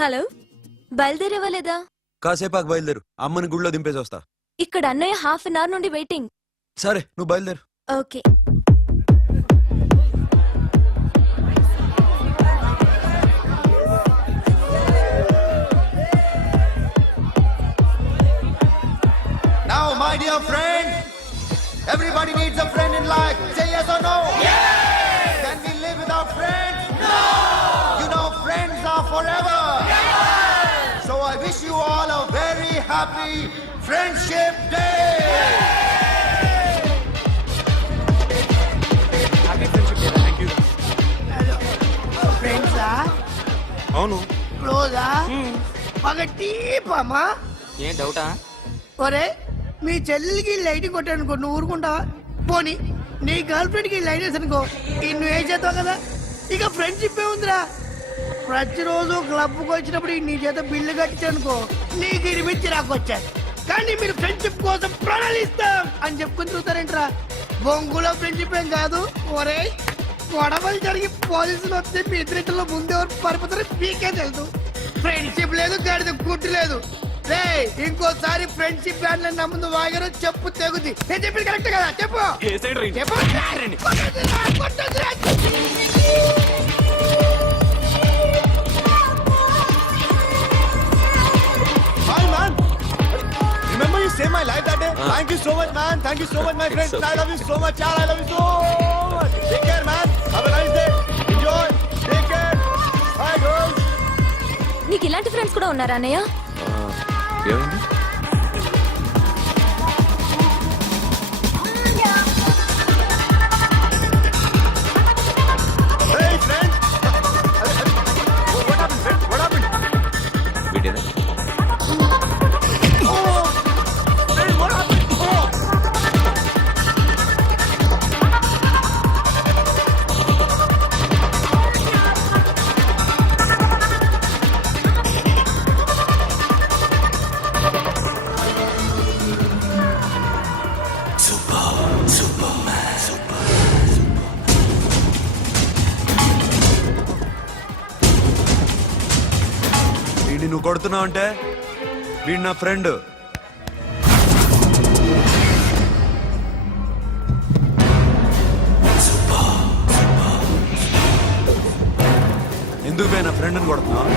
Hello, బయలుదేరేవాలేదా? కాసేపాకు బయలుదేరు, అమ్మని గుళ్ళో దింపేసి వస్తా. ఇక్కడ అన్నయ్య హాఫ్ అన్ అవర్ నుండి వెయిటింగ్. సరే, నువ్వు బయలుదేరు. Okay. Now, my dear friends, everybody needs a friend in life. Say yes or no? Yes! Can we live without friends? No! You know, friends are forever. Yes! So I wish you all a very happy Friendship Day! Happy friendship day. Thank you. ఫ్రెండ్సా? అవును. క్లోజా? బాగా deep అమ్మా. ఏం డౌటా? ఒరే, మీ చెల్లికి lighting కొట్టానుకో, నువ్వు ఊరుకుంటావా? పోనీ నీ గర్ల్ ఫ్రెండ్ కి లైట్ వేసి అనుకో, నువ్వు ఏం చేస్తావు కదా. ఇక ఫ్రెండ్షిప్ ఏ ఉందిరా. ప్రతిరోజు క్లబ్కి వచ్చినప్పుడు నీ చేత బిల్లు కట్టించనుకో, నీకు ఇరిమిచ్చి రాకొచ్చాను. కానీ మీరు ఫ్రెండ్షిప్ కోసం ప్రణాళిస్తాం అని చెప్పుకుని చూస్తారేంట్రా? బొంగులో ఫ్రెండ్షిప్ ఏం కాదు. ఒరే, గొడవలు జరిగి పోలీసులు వస్తే మీ ఇద్దరిలో ముందెవరు పరిపోతారో మీకే తెలుసు. ఫ్రెండ్షిప్ లేదు, గడిద గుడ్డు లేదు. రే, ఇంకోసారి ఫ్రెండ్షిప్ బ్యాండ్ నా ముందు వాగారు చెప్పు తెగుద్ది. నేను చెప్పింది కరెక్ట్ కదా? చెప్పు చెప్పు. Hi, man! Remember you saved my life that day? Thank you so much, man. Thank you so much, my friends. I love you so much, yaar. I love you so much. Take care, man. Have a nice day. Enjoy. Take care. Bye, girls. నీకు ఇలాంటి friends కూడా ఉన్నారా అన్నయ్య? ఏమైంది? Hey, friend. What happened, friend? What happened? వీడేనా? Oh! Friend, what happened? Oh! వీడిని నువ్వు కొడుతున్నావు అంటే వీడు నా ఫ్రెండ్. ఎందుకు పోయి నా ఫ్రెండ్ని కొడుతున్నావు?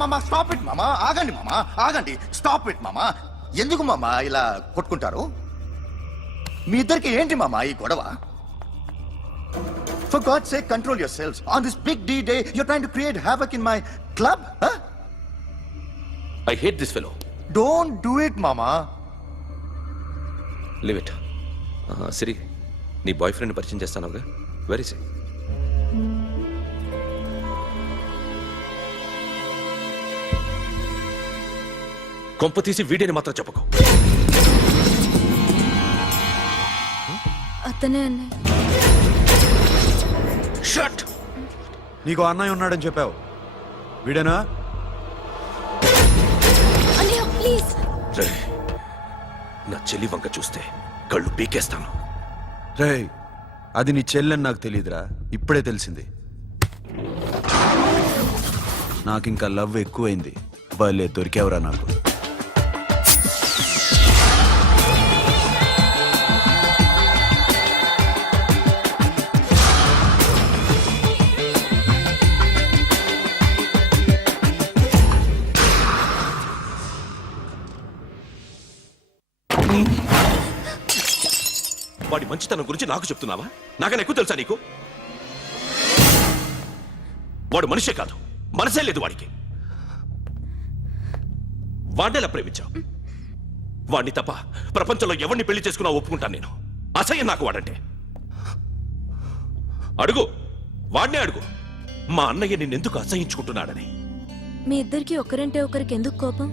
మామా స్టాప్ ఇట్ మామా. ఆగండి మామా, ఆగండి. స్టాప్ ఇట్ మామా. ఎందుకు మామా ఇలా కొట్టుకుంటారు? మీ ఇద్దరికి ఏంటి మామా ఈ గొడవ? For God's sake, control yourselves. On this big D day, you're trying to create havoc in my club? Huh? I hate this fellow. Don't do it, mama. Leave it. Siri, నీ బాయ్ ఫ్రెండ్ పరిచయం చేస్తానుగా. Very సే. కొంప తీసి వీడిని మాత్రం చెప్పకు. అతనే అన్నయ్య. Shut. నీకు అన్నయ్య ఉన్నాడని చెప్పావు, వీడేనా? అన్నయ్య ప్లీజ్. రేయ్, నా చెల్లి వంక చూస్తే కళ్ళు పీకేస్తాను. రేయ్, అది నీ చెల్లెని నాకు తెలియదురా, ఇప్పుడే తెలిసింది. నాకింకా లవ్ ఎక్కువైంది. భలే దొరికావురా నాకు. వాడి మంచితనం గురించి నాకు చెప్తున్నావా? నాకన్నా ఎక్కువ తెలుసా నీకు? వాడు మనిషే కాదు, మనసే లేదు వాడికి. వాడినేలా ప్రేమించావు? వాడిని తప్ప ప్రపంచంలో ఎవరిని పెళ్లి చేసుకున్నా ఒప్పుకుంటాను నేను. అసహ్యం నాకు వాడంటే. అడుగు, వాడినే అడుగు, మా అన్నయ్య నిన్నెందుకు అసహించుకుంటున్నాడని. మీ ఇద్దరికి ఒకరంటే ఒకరికి ఎందుకు కోపం?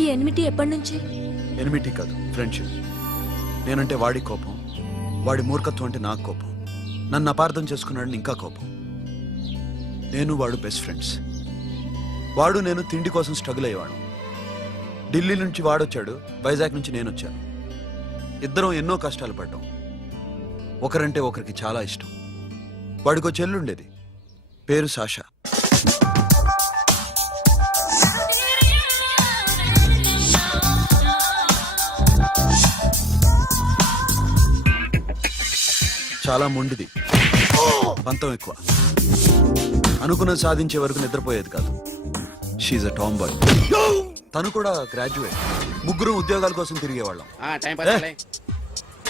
ఈ ఎనిమిటి ఎప్పటి నుంచి? ఎనిమిటీ కాదు, ఫ్రెండ్షిప్. నేనంటే వాడి కోపం, వాడి మూర్ఖత్వం అంటే నాకు కోపం. నన్ను అపార్థం చేసుకున్నాడని ఇంకా కోపం. నేను వాడు బెస్ట్ ఫ్రెండ్స్. వాడు నేను తిండి కోసం స్ట్రగుల్ అయ్యేవాడు. ఢిల్లీ నుంచి వాడొచ్చాడు, వైజాగ్ నుంచి నేను వచ్చాను. ఇద్దరం ఎన్నో కష్టాలు పడ్డాం. ఒకరంటే ఒకరికి చాలా ఇష్టం. వాడికో చెల్లుండేది, పేరు సాషా. చాలా మొండిది, పంతం ఎక్కువ. అనుకున్నది సాధించే వరకు నిద్రపోయేది కాదు. She's a tomboy. తను కూడా గ్రాడ్యుయేట్. ముగ్గురు ఉద్యోగాల కోసం తిరిగేవాళ్ళం.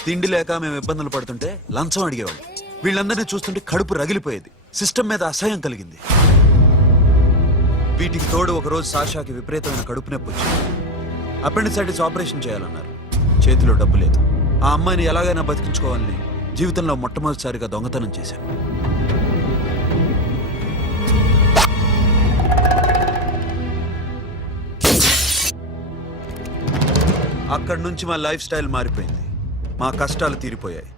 తిండి లేక మేము ఇబ్బందులు పడుతుంటే లంచం అడిగేవాళ్ళం. వీళ్ళందరినీ చూస్తుంటే కడుపు రగిలిపోయేది. సిస్టమ్ మీద అసహ్యం కలిగింది. వీటికి తోడు ఒకరోజు సాషాకి విపరీతమైన కడుపు నొప్పి వచ్చింది. అపెండిసైటిస్ ఆపరేషన్ చేయాలన్నారు. చేతిలో డబ్బు లేదు. ఆ అమ్మాయిని ఎలాగైనా బతికించుకోవాలని జీవితంలో మొట్టమొదటిసారిగా దొంగతనం చేశాను. అక్కడి నుంచి మా లైఫ్ స్టైల్ మారిపోయింది. మా కష్టాలు తీరిపోయాయి.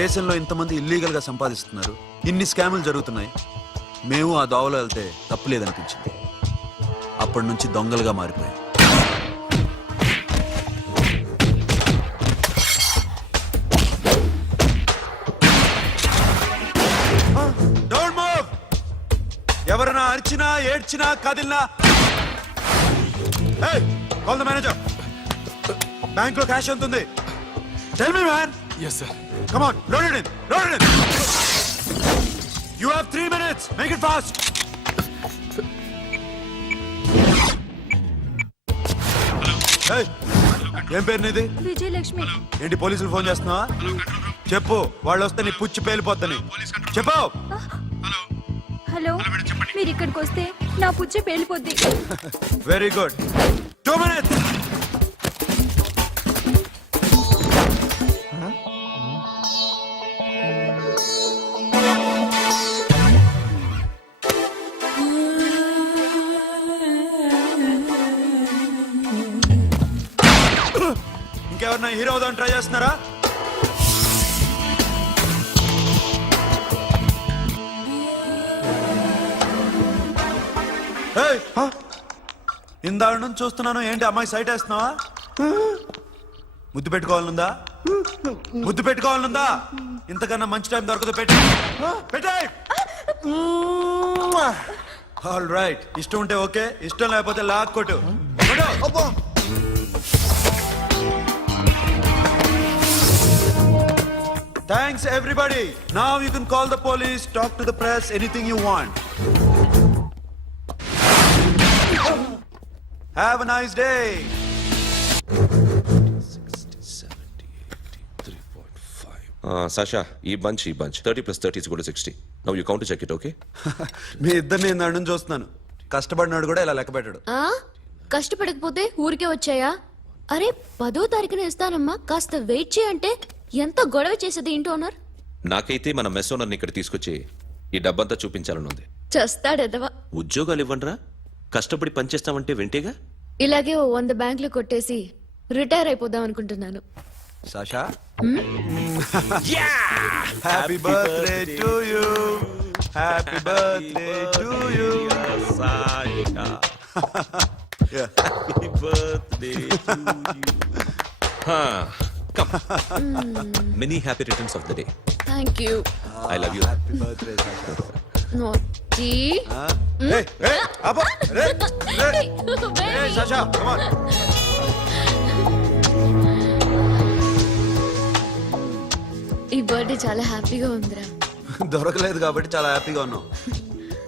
దేశంలో ఇంతమంది ఇల్లీగల్ గా సంపాదిస్తున్నారు, ఇన్ని స్కాములు జరుగుతున్నాయి. మేము ఆ దోవలో వెళ్తే తప్పులేదనిపించింది. అప్పటి నుంచి దొంగలుగా మారిపోయాయి. Don't move. ఎవరైనా అరిచినా ఏడ్చినా కదిలినా కాల్ ద మేనేజర్. బ్యాంక్ లో క్యాష్ ఎంత ఉంది? Tell me man. Yes sir. Come on, load it in. Load it in. You have 3 minutes. Make it fast. Hey, ఏం పేరు నీది? విజయలక్ష్మి. ఏంటి పోలీసులు ఫోన్ చేస్తున్నావా? చెప్పు, వాళ్ళు వస్తే నీ పుచ్చి పేలిపోద్దని చెప్పు. హలో, మీరు ఇక్కడికి వస్తే నా పుచ్చ పేలిపోద్ది. Very good. 2 minutes. ఇంకెవరన్నా హీరో అవుదాం ట్రై చేస్తున్నారా? ఇందాక నుంచి చూస్తున్నాను, ఏంటి అమ్మాయి సైట్ వేస్తున్నావా? ముద్దు పెట్టుకోవాలనుందా? ముద్దు పెట్టుకోవాలనుందా? ఇంతకన్నా మంచి టైం దొరకదు. పెట్టే. All right. ఇష్టం ఉంటే ఓకే, ఇష్టం లేకపోతే లాక్ కొట్టు. Thanks everybody. Now you can call the police, talk to the press, anything you want. Have a nice day. 60, 70, 80, 3.5. Sasha, ఈ bunch 30 plus 30 is equal to 60. Now you count to check it, okay? మీ ఇద్దరిని నేను అడ్డం చూస్తున్నాను. కష్టపడినాడు కూడా ఇలా లెక్క పెట్టాడు. కష్టపడకపోతే ఊరికే వచ్చాయా? అరే 10వ తారీఖున ఇస్తానమ్మా, కాస్త వెయిట్ చేయంటే ఎంత గొడవ చేసేది ఇంటి ఓనర్. నాకైతే మన మెస్ ఓనర్ని ఇక్కడ తీసుకొచ్చి ఈ డబ్బంతా చూపించాలని ఉంది. చస్తాడెదవా. ఉద్యోగాలు ఇవ్వండిరా, కష్టపడి పనిచేస్తామంటే వింటేగా. ఇలాగే ఓ 100 బ్యాంకులు కొట్టేసి రిటైర్ అయిపోదాం అనుకుంటున్నాను. Sasha happy birthday to you, happy birthday to you. Happy birthday to you. Come. Many happy returns of the day. Thank you. I love you. Happy birthday Sasha. నోటి సాషా come on. ఈ birthday చాలా హ్యాపీగా ఉందిరా. దొరకలేదు కాబట్టి చాలా హ్యాపీగా ఉన్నాం.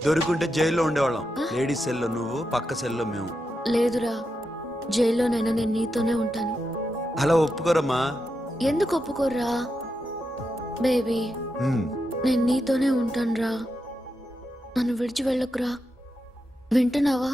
దొరుకుంటే జైల్లో ఉండేవాళ్ళం. లేడీస్ సెల్లో నువ్వు, పక్క సెల్లో మేము. లేదురా, జైల్లోనైనా నేను నీతోనే ఉంటాను. అలా ఒప్పుకోరమ్మా. ఎందుకు ఒప్పుకోర్రా బేబీ? నేను నీతోనే ఉంటానురా. నన్ను విడిచి వెళ్ళకురా. వింటున్నావా?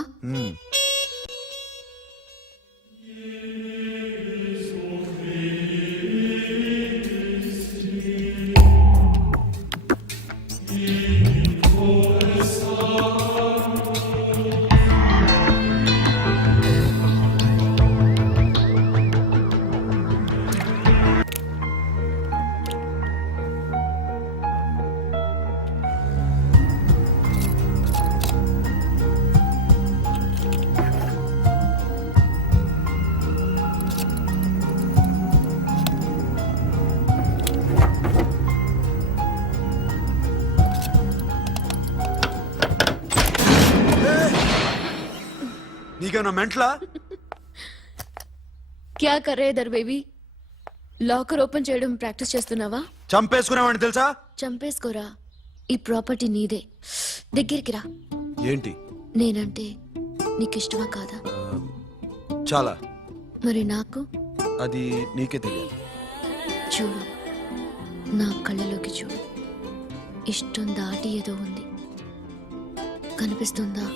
నీకేమన్నా మెంట్లా? క్యా కరే దర్ బేబీ? లాకర్ ఓపెన్ చేయడం ప్రాక్టీస్ చేస్తున్నావా? చంపేసుకునేవాడిని తెలుసా? చంపేసుకోరా. ఈ ప్రాపర్టీ నీదే. దగ్గరికి రా. ఏంటి? నేనంటే నీకు ఇష్టమా కాదా? చాలా. మరి నాకు? అది నీకే తెలియదు. చూడు, నా కళ్ళలోకి చూడు. ఇష్టం దాటి ఏదో ఉంది. కనిపిస్తుందా?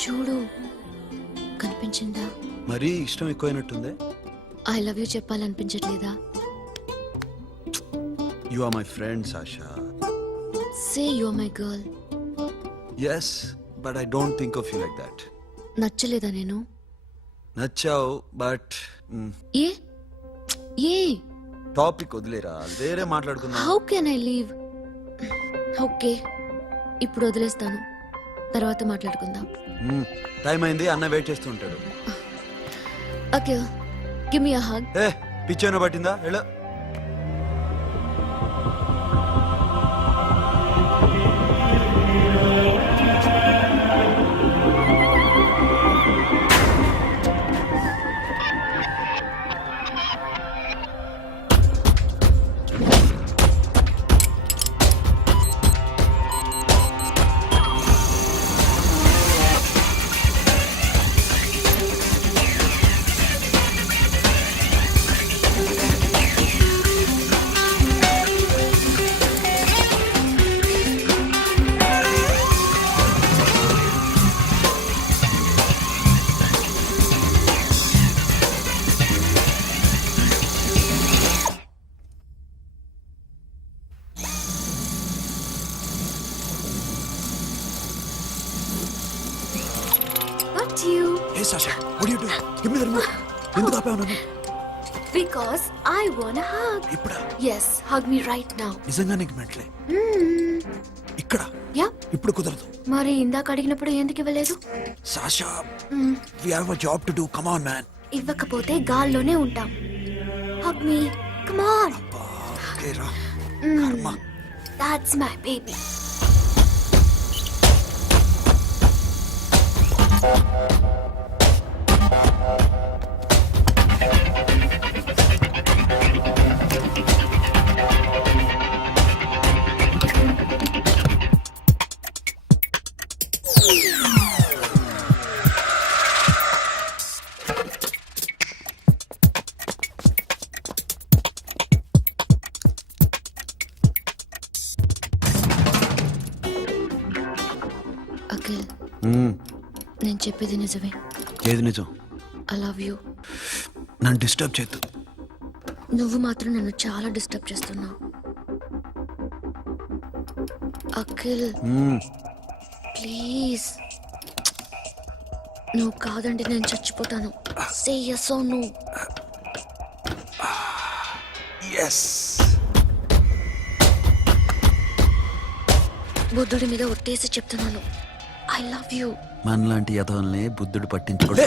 చూడు, కనిపించిందా? మరీ ఇష్టం ఎక్కువైనట్టుందే. ఐ లవ్ యూ చెప్పాలనిపించట్లేదా? You are my friend Sasha. Say you are my girl. Yes, but I don't think of you like that. నచ్చలేదా నేను? నచ్చావు, బట్ ఏ ఏ టాపిక్ వదిలేరా, వేరే మాట్లాడుకుందాం. How can I leave? Okay, ఇప్పుడు వదిలేస్తాను. తర్వాత మాట్లాడుకుందాం. టైం అయింది, అన్న వెయిట్ చేస్తూ ఉంటాడు. Okay, give me a hug. ఏ పిచ్చోన పట్టిందా? వెళ్ళు. What you? Hey Sasha, what are you doing? Give me the remote. ఎందుకు ఆపావు నన్ను? Because I want a hug. ఇప్పుడా? Yes, hug me right now. నిజంగా నీకు మెంట్లే? ఇక్కడ? Yeah. ఇప్పుడు కుదరదు. మరి ఇందాక అడిగినప్పుడు ఎందుకు ఇవ్వలేదు? Sasha, we have a job to do. Come on, man. ఇవ్వకపోతే గాల్లోనే ఉంటాం. Hug me. Come on. Okay, రా. కర్మ. That's my baby. అఖిల్, నేను చెప్పేది నిజమే. ఏది నిజం? I love you. నన్ను డిస్టర్బ్ చేయొద్దు. నువ్వు మాత్రం నన్ను చాలా డిస్టర్బ్ చేస్తున్నావు. అఖిల్, ప్లీజ్. నువ్వు కాదంటే నేను చచ్చిపోతాను. సే yes or no. ఎస్. బుద్ధుడి మీద ఒట్టేసి చెప్తున్నాను, ఐ లవ్ యూ. మనలాంటి యథోల్ని బుద్ధుడు పట్టించుకోడు.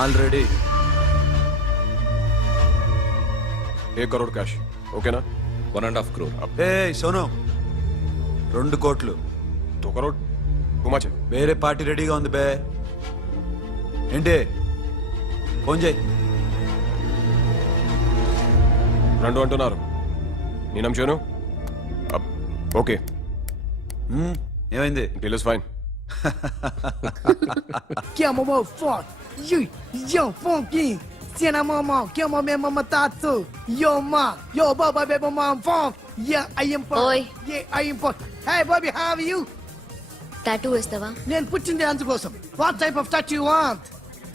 ఆల్రెడీ 1 करोड़ कैश ओके ना 1.5 crore. ఏ సోను 2 కోట్లు 2 करोड़ टू मच है వేరే పార్టీ రెడీగా ఉంది బే. ఏంటి ఫోన్ చేయి. రెండు అంటున్నారు నీ నమ్మును ఓకే ఏమైంది? Deal is fine Que é uma foto. Yo, funky. Cena mama, que é uma mesma matatu. Yo, ma. Yo, baba, baby, mom, funk. Yeah, I am funk. Oi. Yeah, I am funk. Hey, Bobby, how are you? Tattoo వేస్తావా? నేను పుట్టింది అందుకోసం. What type of tattoo you want?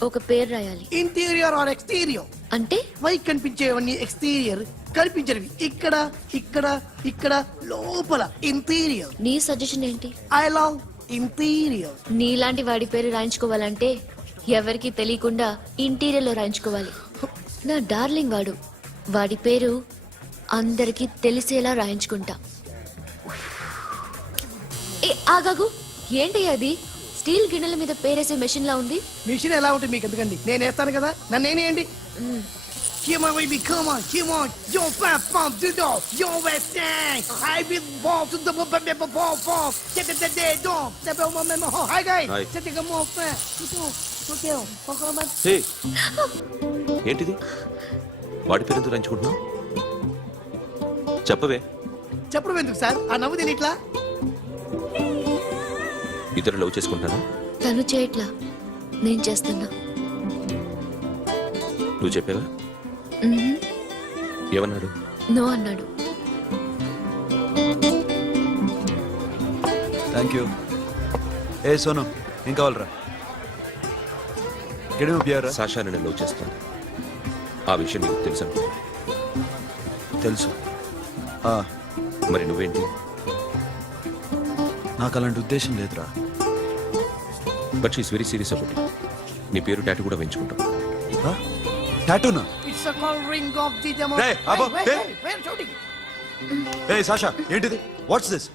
ఒక పేరు రాయాలి. Interior or exterior? అంటే పై కనిపించేవన్నీ exterior, కనిపించేవి ఇక్కడ ఇక్కడ ఇక్కడ లోపల ఇంటీరియర్. నీ సజెషన్ ఏంటి? I love interior. నీలాంటి వాడి పేరు రాయించుకోవాలంటే ఎవరికి తెలియకుండా ఇంటీరియర్ లో రాయించుకోవాలి. నా డార్లింగ్ వాడు, వాడి పేరు అందరికి తెలిసేలా రాయించుకుంటా. ఏ ఆగాగు, ఏంటి అది? స్టీల్ గిన్నెల మీద పేరేసే మెషిన్ లా ఉంది. మిషన్ ఎలా ఉంటుంది మీకు ఎందుకండి, నేను వేస్తాను కదా, నన్ను నేనేయండి. Come on, baby, come on, come on. Yo, fat pump, do do. Yo, West End. I will ball to the ball, ball. Get the dead dog. Step over my memo. Hi, guys. Hi. Set the more fat. Okay, okay. హే ఏంటిది? వాడి పేరు ఎందుకు రంచుకుంటున్నావు? చెప్పవే. చెప్పడం ఎందుకు sir, ఆ నవ్వు తిని ఇట్లా. ఇద్దరు లవ్ చేసుకుంటాను. తను చేయట్లా, నేను చేస్తున్నా. నువ్వు చెప్పావా? ఏమన్నాడు? నో అన్నాడు. Thank you. ఏ సోను ఏం కావాలరా? గడిమ బియారా? సాషా నేను లవ్ చేస్తాను. ఆ విషయం నీకు తెలుసు అనుకో. తెలుసు. మరి నువ్వేంటి? నాకు అలాంటి ఉద్దేశం లేదురా. But she's very serious about. నీ పేరు టాటూ కూడా వేయించుకుంటాం. టాటూనా? It's a call ring of the demo. Hey, Abo, hey. Wait, shooting. A Sasha ఏంటిది? What's this?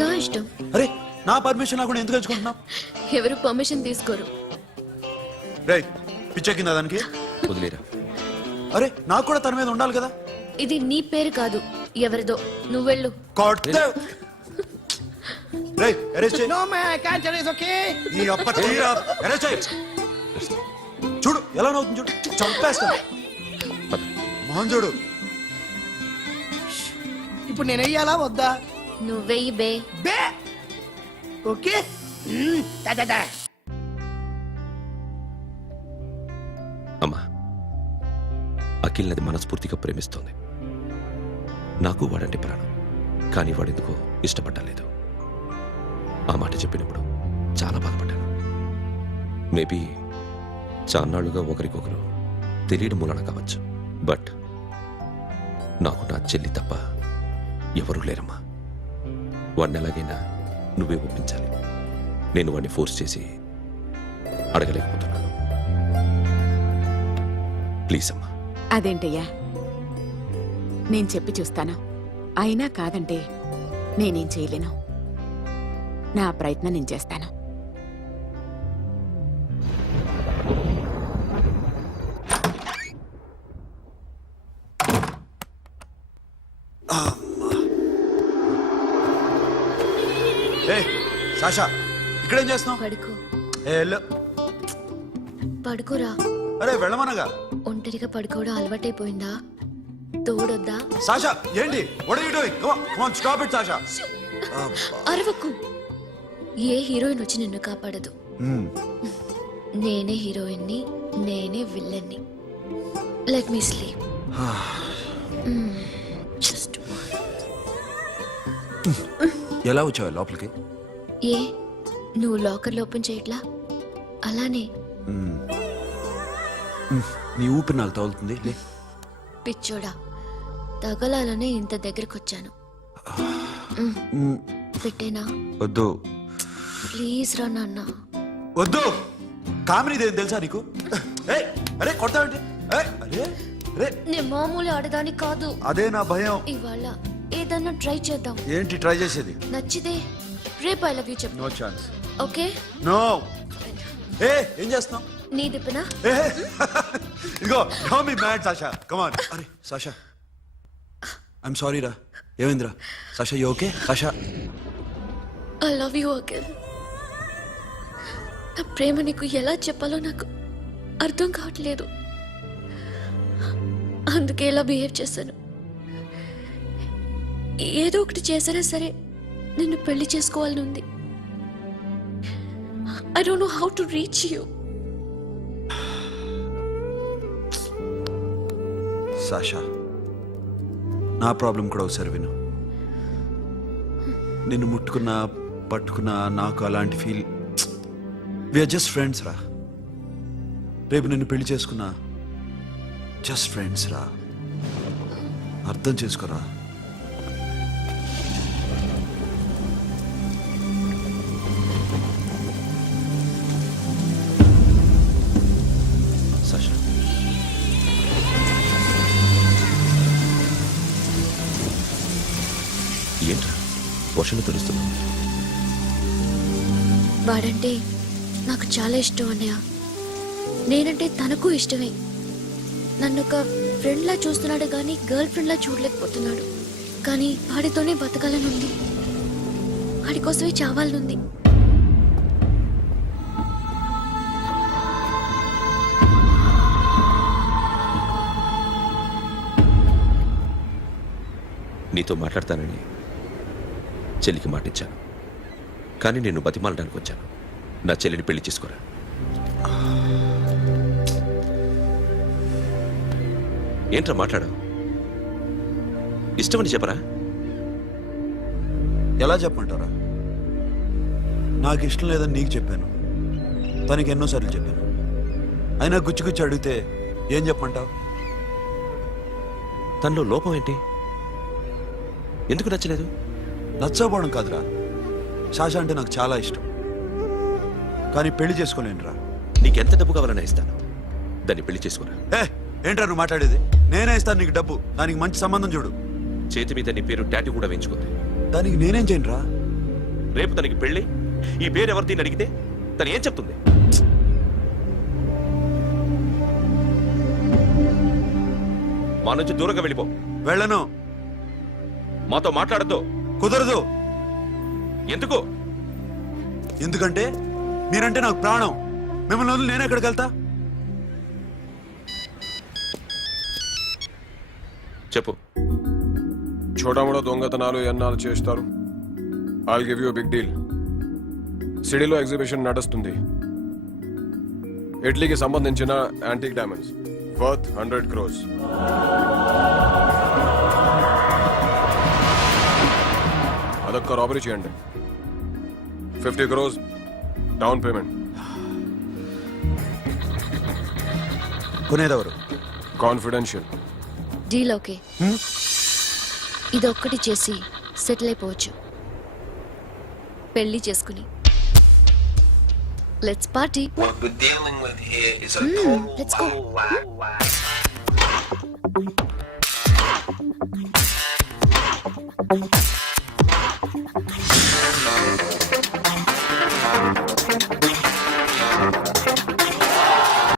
నా ఇష్టం. అరే నా పర్మిషన్ లేకుండా ఎందుకు ఎంచుకుంటున్నావు? ఎవరు పర్మిషన్ తీసుకోరు. రే పిచ్చెక్కిందా దానికి? వదిలేరా. అరే నాకు కూడా తన మీద ఉండాలి కదా. ఇది నీ పేరు కాదు, ఎవరిదో. నువ్వెళ్ళు. రే అరెస్ట్ చేయి. No, man, I can't tell you, it's okay? ఈ అప్ప తీరా అరెస్ట్ చేయి. చూడు ఎలా నవ్వుతుంది చూడు, చంపేస్తా. మోహన్ చూడు. ఇప్పుడు నేను వెయ్యాలా వద్దా? నువ్వెయ్యి బే. బే ఓకే. Da. అమ్మా, అఖిల్ నది మనస్ఫూర్తిగా ప్రేమిస్తోంది. నాకు వాడంటే ప్రాణం, కానీ వాడెందుకో ఇష్టపడలేదు. ఆ మాట చెప్పినప్పుడు చాలా బాధపడ్డాను. మేబీ చాన్నాళ్ళుగా ఒకరికొకరు తెలియడం మూలన కావచ్చు. బట్ నాకు నా చెల్లి తప్ప ఎవరూ లేరమ్మా. వాడిని ఎలాగైనా నువ్వే ఒప్పించాలి. నేను వాడిని ఫోర్స్ చేసి అడగలేకపోతున్నాను. ప్లీజ్ అమ్మా. అదేంటయ్యా, నేను చెప్పి చూస్తాను. అయినా కాదంటే నేనేం చేయలేను. నా ప్రయత్నం నేను చేస్తాను. ఏ సాషా, ఇక్కడేం చేస్తున్నావు? పడుకో. ఏ వెళ్ళు. పడుకోరా. అరే వెళ్ళమనగా. ఒంటరిగా పడుకోవడం అలవాటైపోయిందా? తోడొద్దా? సాషా ఏంటి? What are you doing? Come on stop it Sasha. అరవకు. ఏ హీరోయిన్ వచ్చి నిన్ను కాపాడదు. నేనే హీరోయిన్ని, నేనే విల్లన్ని. Let me sleep. జస్ట్ ఎలా వచ్చావు లోపలికి? ఏ నువ్వు లాకర్లో ఓపెన్ చేయట్లా? అలానే. నీ ఊపిరి నాకు తగులుతుంది. లే. పిచ్చోడా, తగలాలనే ఇంత దగ్గరకొచ్చాను. పెట్టేనా? వద్దు. ప్లీజ్ రా నాన్న. వద్దు. కామినీది ఏం తెలుసా నీకు? ఏయ్, అరే కొడతావేంటి? ఏయ్, అరే అరే. నేను మామూలు ఆడదాని కాదు. అదే నా భయం. ఇవాళ ఏదన్నా ట్రై చేద్దాం. ఏంటి ట్రై చేసేది? నచ్చితే రేపు ఐ లవ్ యూ చెప్పు. No chance. ఓకే? నో. ఏ ఏం చేస్తున్నావు? నీ దిప్పునా? ఏ ఇదిగో don't be mad Sasha. Come on. అరే సాషా, ఐఎమ్ సారీ రా. ఏమైందిరా? Sasha you okay? Sasha I love you again. నా ప్రేమ నీకు ఎలా చెప్పాలో నాకు అర్థం కావట్లేదు. అందుకే ఇలా బిహేవ్ చేశాను. ఏదో ఒకటి చేసినా సరే నిన్ను పెళ్లి చేసుకోవాలని ఉంది. I don't know how to reach you. Sasha, నా ప్రాబ్లం కూడా ఒకసారి విను. నిన్ను ముట్టుకున్నా పట్టుకున్నా నాకు అలాంటి ఫీల్. వీఆర్ జస్ట్ ఫ్రెండ్స్ రా. రేపు నిన్ను పెళ్లి చేసుకున్నా జస్ట్ ఫ్రెండ్స్ రా. అర్థం చేసుకోరా. సాషా, ఏంట్రా వర్షంలో తెలుస్తున్నావు? వాడంటే నాకు చాలా ఇష్టం అన్నయ్య. నేనంటే తనకు ఇష్టమే. నన్ను ఒక ఫ్రెండ్లా చూస్తున్నాడు కానీ గర్ల్ ఫ్రెండ్లా చూడలేకపోతున్నాడు. కానీ వాడితోనే బతకాలని ఉంది. వాడి కోసమే చావాలనుంది. నీతో మాట్లాడతానని చెల్లికి మాటిచ్చాను, కానీ నేను బతిమాలడానికి వచ్చాను. నా చెల్లిని పెళ్లి చేసుకోరా. ఏంట్రా మాట్లాడు? ఇష్టమని చెప్పరా? ఎలా చెప్పమంటారా? నాకు ఇష్టం లేదని నీకు చెప్పాను, తనకి ఎన్నోసార్లు చెప్పాను. అయినా గుచ్చి గుచ్చి అడిగితే ఏం చెప్పమంటావు? తనలో లోపం ఏంటి? ఎందుకు నచ్చలేదు? నచ్చకపోవడం కాదురా, శాష అంటే నాకు చాలా ఇష్టం, కానీ పెళ్లి చేసుకోలేనురా. నీకెంత డబ్బు కావాలన్నా ఇస్తాను, దాన్ని పెళ్లి చేసుకోరా. ఏంట్రా నువ్వు మాట్లాడేది? నేనే ఇస్తాను నీకు డబ్బు, దానికి మంచి సంబంధం చూడు. చేతి మీద నీ పేరు టాటూ కూడా వేయించుకుంది. దానికి నేనేం చేయనురా? రేపు తనకి పెళ్ళి ఈ పేరు ఎవరిని అడిగితే తను ఏం చెప్తుంది? మా నుంచి దూరంగా వెళ్ళిపో. వెళ్ళను. మాతో మాట్లాడద్దు. కుదరదు. ఎందుకు? ఎందుకంటే మీరంటే నాకు ప్రాణం. మిమ్మల్ని వదిలి నేను ఎక్కడికి వెళ్తా? చెప్పు. చోటామోడా దొంగతనాలు ఎన్నాళ్ళు చేస్తారు? I'll give you big deal. సిటీలో ఎగ్జిబిషన్ నడుస్తుంది. ఇటలీకి సంబంధించిన యాంటిక్ డైమండ్స్ వర్త్ 100 crores. అదొక్క రాబరీ చేయండి. 50 crores డౌన్ పేమెంట్. కొనేదెవరు? కాన్ఫిడెన్షియల్. Deal okay. ఇదొక్కటి చేసి సెటిల్ అయిపోవచ్చు. పెళ్లి చేసుకుని let's party. What we're dealing with here is a total let's go. whack.